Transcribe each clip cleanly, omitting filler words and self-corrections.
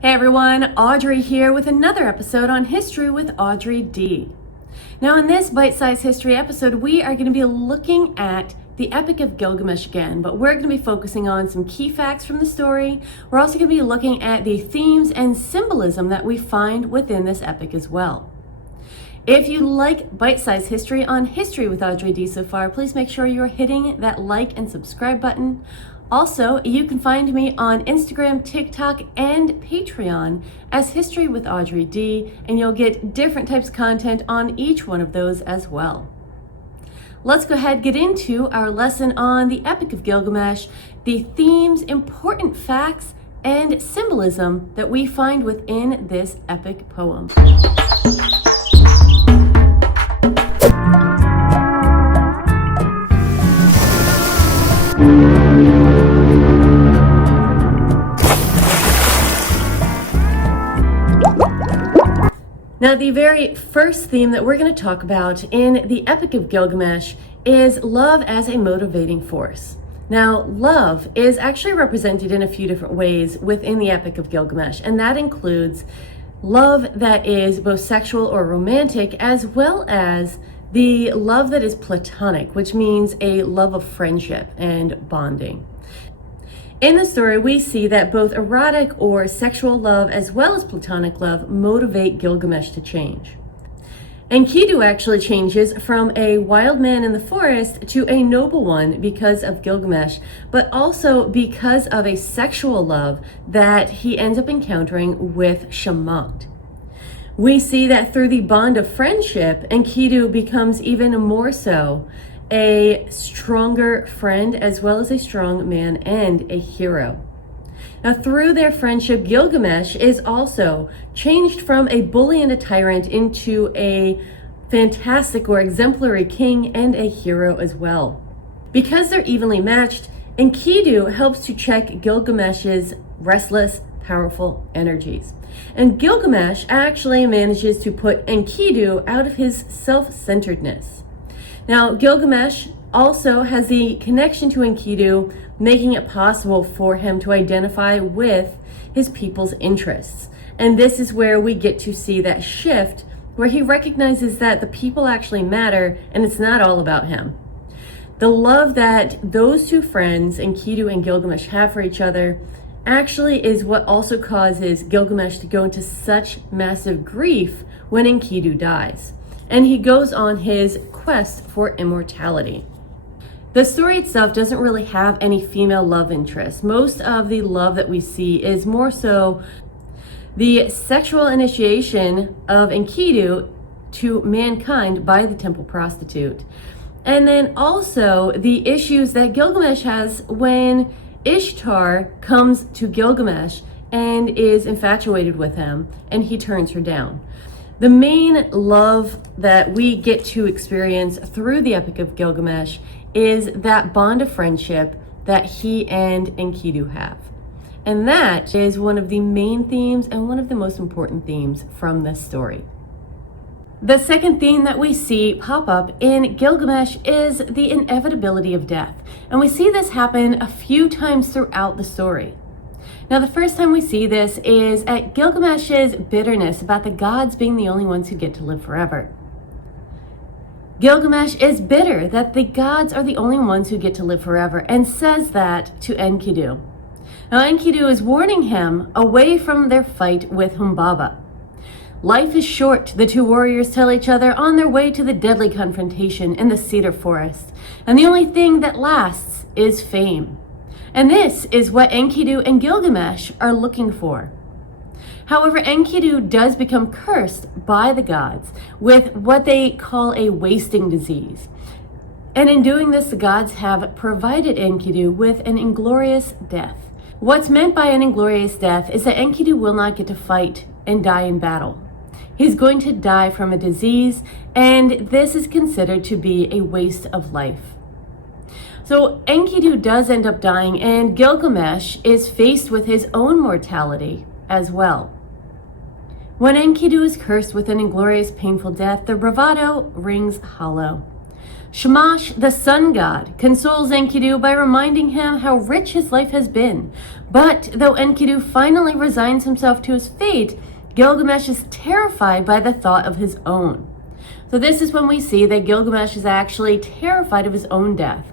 Hey everyone, Audrey here with another episode on History with Audrey D. Now in this bite-sized history episode, we are going to be looking at the Epic of Gilgamesh again, but we're going to be focusing on some key facts from the story. We're also going to be looking at the themes and symbolism that we find within this epic as well. If you like bite-sized history on History with Audrey D so far, please make sure you're hitting that like and subscribe button. Also, you can find me on Instagram, TikTok, and Patreon as History with Audrey D, and you'll get different types of content on each one of those as well. Let's go ahead and get into our lesson on the Epic of Gilgamesh, the themes, important facts, and symbolism that we find within this epic poem. Now, the very first theme that we're going to talk about in the Epic of Gilgamesh is love as a motivating force. Now, love is actually represented in a few different ways within the Epic of Gilgamesh, and that includes love that is both sexual or romantic, as well as the love that is platonic, which means a love of friendship and bonding. In the story, we see that both erotic or sexual love as well as platonic love motivate Gilgamesh to change. Enkidu actually changes from a wild man in the forest to a noble one because of Gilgamesh, but also because of a sexual love that he ends up encountering with Shamat. We see that through the bond of friendship, Enkidu becomes even more so a stronger friend as well as a strong man and a hero. Now, through their friendship, Gilgamesh is also changed from a bully and a tyrant into a fantastic or exemplary king and a hero as well. Because they're evenly matched, Enkidu helps to check Gilgamesh's restless, powerful energies. And Gilgamesh actually manages to put Enkidu out of his self-centeredness. Now, Gilgamesh also has the connection to Enkidu, making it possible for him to identify with his people's interests. And this is where we get to see that shift, where he recognizes that the people actually matter and it's not all about him. The love that those two friends, Enkidu and Gilgamesh, have for each other actually is what also causes Gilgamesh to go into such massive grief when Enkidu dies. And he goes on his quest for immortality. The story itself doesn't really have any female love interest. Most of the love that we see is more so the sexual initiation of Enkidu to mankind by the temple prostitute. And then also the issues that Gilgamesh has when Ishtar comes to Gilgamesh and is infatuated with him and he turns her down. The main love that we get to experience through the Epic of Gilgamesh is that bond of friendship that he and Enkidu have. And that is one of the main themes and one of the most important themes from this story. The second theme that we see pop up in Gilgamesh is the inevitability of death. And we see this happen a few times throughout the story. Now, the first time we see this is at Gilgamesh's bitterness about the gods being the only ones who get to live forever. Gilgamesh is bitter that the gods are the only ones who get to live forever and says that to Enkidu. Now, Enkidu is warning him away from their fight with Humbaba. Life is short, the two warriors tell each other on their way to the deadly confrontation in the cedar forest. And the only thing that lasts is fame. And this is what Enkidu and Gilgamesh are looking for. However, Enkidu does become cursed by the gods with what they call a wasting disease. And in doing this, the gods have provided Enkidu with an inglorious death. What's meant by an inglorious death is that Enkidu will not get to fight and die in battle. He's going to die from a disease, and this is considered to be a waste of life. So Enkidu does end up dying, and Gilgamesh is faced with his own mortality as well. When Enkidu is cursed with an inglorious, painful death, the bravado rings hollow. Shamash, the sun god, consoles Enkidu by reminding him how rich his life has been. But though Enkidu finally resigns himself to his fate, Gilgamesh is terrified by the thought of his own. So this is when we see that Gilgamesh is actually terrified of his own death.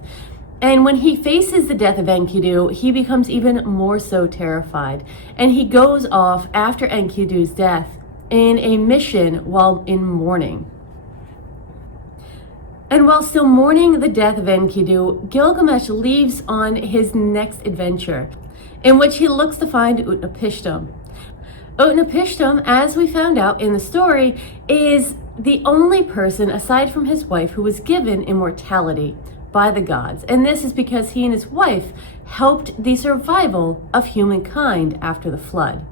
And when he faces the death of Enkidu, he becomes even more so terrified. And he goes off after Enkidu's death in a mission while in mourning. And while still mourning the death of Enkidu, Gilgamesh leaves on his next adventure, in which he looks to find Utnapishtim. Utnapishtim, as we found out in the story, is the only person aside from his wife who was given immortality by the gods. And this is because he and his wife helped the survival of humankind after the flood.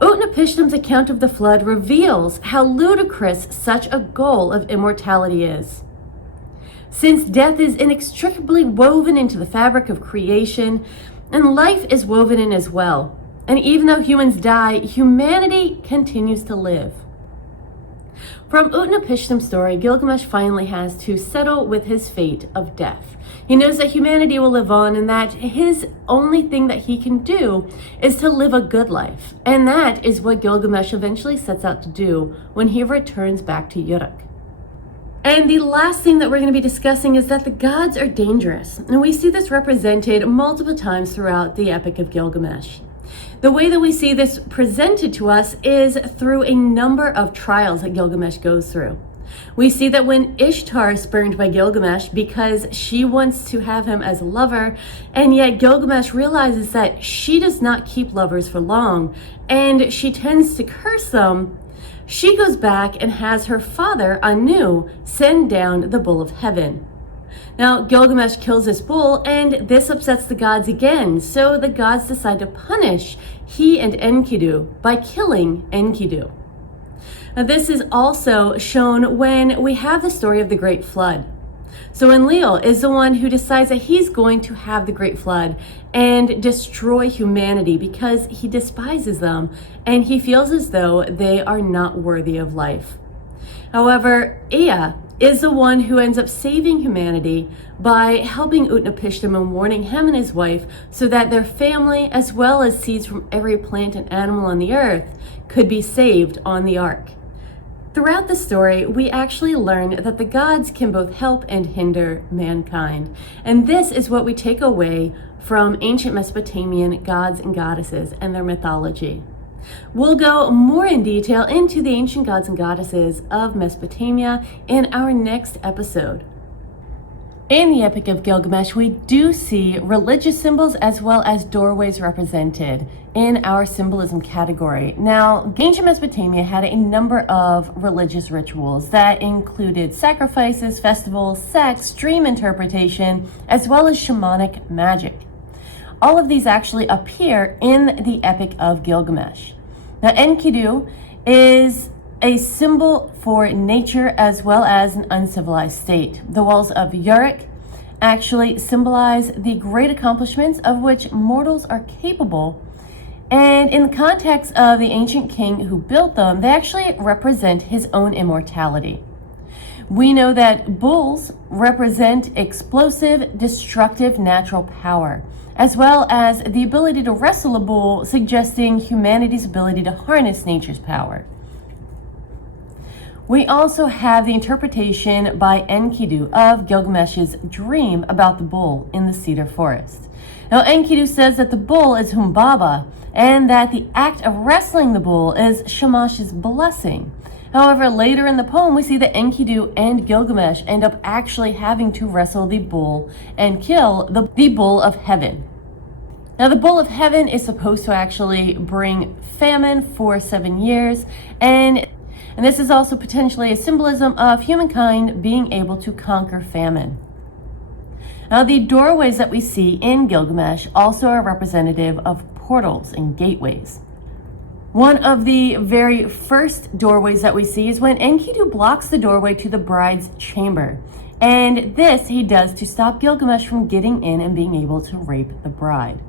Utnapishtim's account of the flood reveals how ludicrous such a goal of immortality is. Since death is inextricably woven into the fabric of creation, and life is woven in as well. And even though humans die, humanity continues to live. From Utnapishtim's story, Gilgamesh finally has to settle with his fate of death. He knows that humanity will live on and that his only thing that he can do is to live a good life. And that is what Gilgamesh eventually sets out to do when he returns back to Uruk. And the last thing that we're going to be discussing is that the gods are dangerous. And we see this represented multiple times throughout the Epic of Gilgamesh. The way that we see this presented to us is through a number of trials that Gilgamesh goes through. We see that when Ishtar is spurned by Gilgamesh because she wants to have him as a lover, and yet Gilgamesh realizes that she does not keep lovers for long, and she tends to curse them, she goes back and has her father, Anu, send down the bull of heaven. Now, Gilgamesh kills this bull, and this upsets the gods again, so the gods decide to punish he and Enkidu by killing Enkidu. Now, this is also shown when we have the story of the Great Flood. So Enlil is the one who decides that he's going to have the Great Flood and destroy humanity because he despises them, and he feels as though they are not worthy of life. However, Ea is the one who ends up saving humanity by helping Utnapishtim and warning him and his wife so that their family, as well as seeds from every plant and animal on the earth, could be saved on the ark. Throughout the story, we actually learn that the gods can both help and hinder mankind. And this is what we take away from ancient Mesopotamian gods and goddesses and their mythology. We'll go more in detail into the ancient gods and goddesses of Mesopotamia in our next episode. In the Epic of Gilgamesh, we do see religious symbols as well as doorways represented in our symbolism category. Now, ancient Mesopotamia had a number of religious rituals that included sacrifices, festivals, sex, dream interpretation, as well as shamanic magic. All of these actually appear in the Epic of Gilgamesh. Now, Enkidu is a symbol for nature as well as an uncivilized state. The walls of Uruk actually symbolize the great accomplishments of which mortals are capable. And in the context of the ancient king who built them, they actually represent his own immortality. We know that bulls represent explosive, destructive natural power, as well as the ability to wrestle a bull, suggesting humanity's ability to harness nature's power. We also have the interpretation by Enkidu of Gilgamesh's dream about the bull in the cedar forest. Now, Enkidu says that the bull is Humbaba, and that the act of wrestling the bull is Shamash's blessing. However, later in the poem, we see that Enkidu and Gilgamesh end up actually having to wrestle the bull and kill the bull of heaven. Now, the bull of heaven is supposed to actually bring famine for 7 years, and this is also potentially a symbolism of humankind being able to conquer famine. Now, the doorways that we see in Gilgamesh also are representative of portals and gateways. One of the very first doorways that we see is when Enkidu blocks the doorway to the bride's chamber. And this he does to stop Gilgamesh from getting in and being able to rape the bride.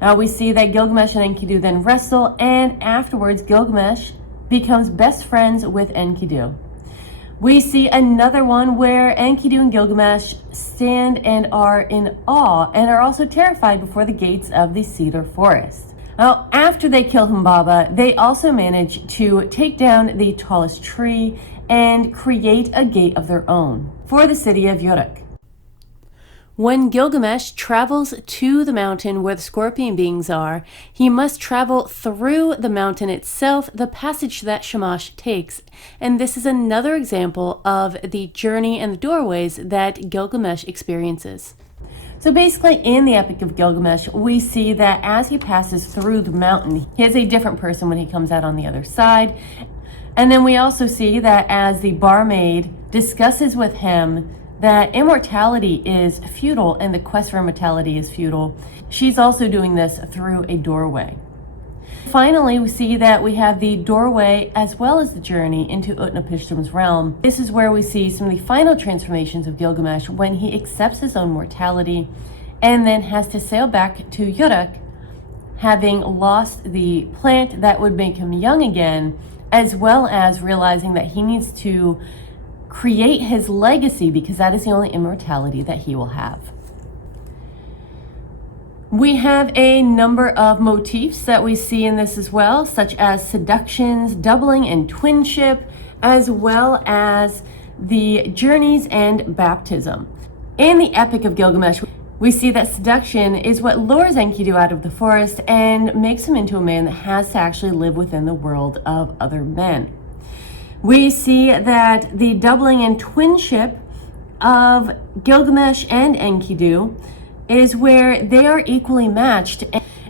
Now we see that Gilgamesh and Enkidu then wrestle, and afterwards Gilgamesh becomes best friends with Enkidu. We see another one where Enkidu and Gilgamesh stand and are in awe and are also terrified before the gates of the cedar forest. Now, after they kill Humbaba, they also manage to take down the tallest tree and create a gate of their own for the city of Uruk. When Gilgamesh travels to the mountain where the scorpion beings are, he must travel through the mountain itself, the passage that Shamash takes. And this is another example of the journey and the doorways that Gilgamesh experiences. So basically, in the Epic of Gilgamesh, we see that as he passes through the mountain, he is a different person when he comes out on the other side. And then we also see that as the barmaid discusses with him that immortality is futile and the quest for immortality is futile, she's also doing this through a doorway. Finally, we see that we have the doorway as well as the journey into Utnapishtim's realm. This is where we see some of the final transformations of Gilgamesh when he accepts his own mortality and then has to sail back to Uruk, having lost the plant that would make him young again, as well as realizing that he needs to create his legacy because that is the only immortality that he will have. We have a number of motifs that we see in this as well, such as seductions, doubling, and twinship, as well as the journeys and baptism. In the Epic of Gilgamesh, we see that seduction is what lures Enkidu out of the forest and makes him into a man that has to actually live within the world of other men. We see that the doubling and twinship of Gilgamesh and Enkidu is where they are equally matched,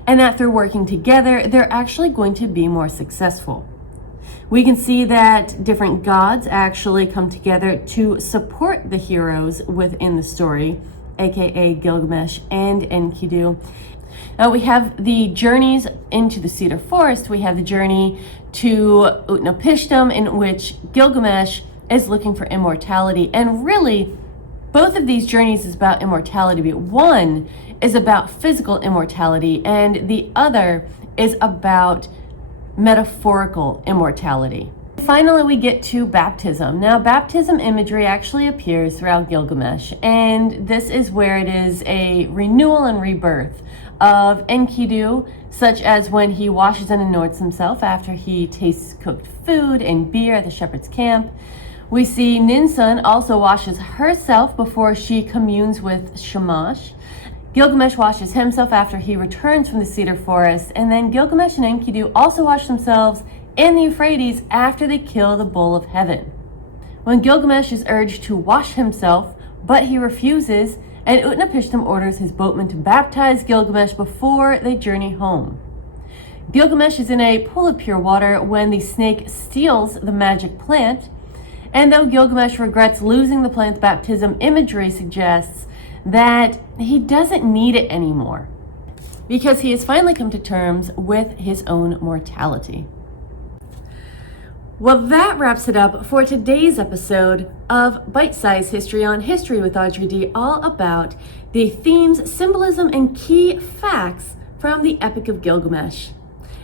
and that through working together, they're actually going to be more successful. We can see that different gods actually come together to support the heroes within the story, aka Gilgamesh and Enkidu. Now we have the journeys into the cedar forest. We have the journey to Utnapishtim, in which Gilgamesh is looking for immortality. And really, both of these journeys is about immortality, but one is about physical immortality and the other is about metaphorical immortality. Finally, we get to baptism. Now, baptism imagery actually appears throughout Gilgamesh, and this is where it is a renewal and rebirth of Enkidu, such as when he washes and anoints himself after he tastes cooked food and beer at the shepherd's camp. We see Ninsun also washes herself before she communes with Shamash. Gilgamesh washes himself after he returns from the cedar forest, and then Gilgamesh and Enkidu also wash themselves in the Euphrates after they kill the bull of heaven. When Gilgamesh is urged to wash himself, but he refuses, and Utnapishtim orders his boatman to baptize Gilgamesh before they journey home. Gilgamesh is in a pool of pure water when the snake steals the magic plant, and though Gilgamesh regrets losing the plant's baptism, imagery suggests that he doesn't need it anymore because he has finally come to terms with his own mortality. Well, that wraps it up for today's episode of Bite Size History on History with Audrey D, all about the themes, symbolism, and key facts from the Epic of Gilgamesh.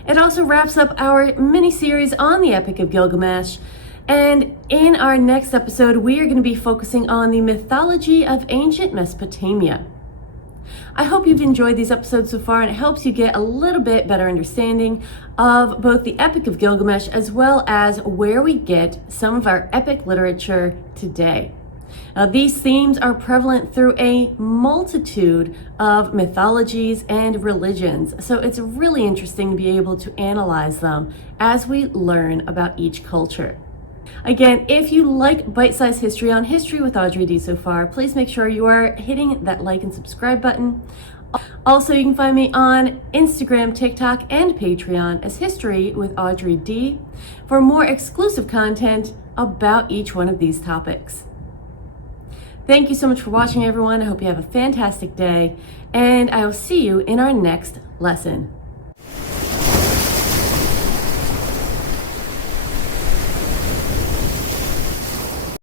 It also wraps up our mini-series on the Epic of Gilgamesh, and in our next episode, we are going to be focusing on the mythology of ancient Mesopotamia. I hope you've enjoyed these episodes so far, and it helps you get a little bit better understanding of both the Epic of Gilgamesh as well as where we get some of our epic literature today. Now, these themes are prevalent through a multitude of mythologies and religions, so it's really interesting to be able to analyze them as we learn about each culture. Again, if you like Bite-Sized History on History with Audrey D so far, please make sure you are hitting that like and subscribe button. Also, you can find me on Instagram, TikTok, and Patreon as History with Audrey D for more exclusive content about each one of these topics. Thank you so much for watching, everyone. I hope you have a fantastic day, and I will see you in our next lesson.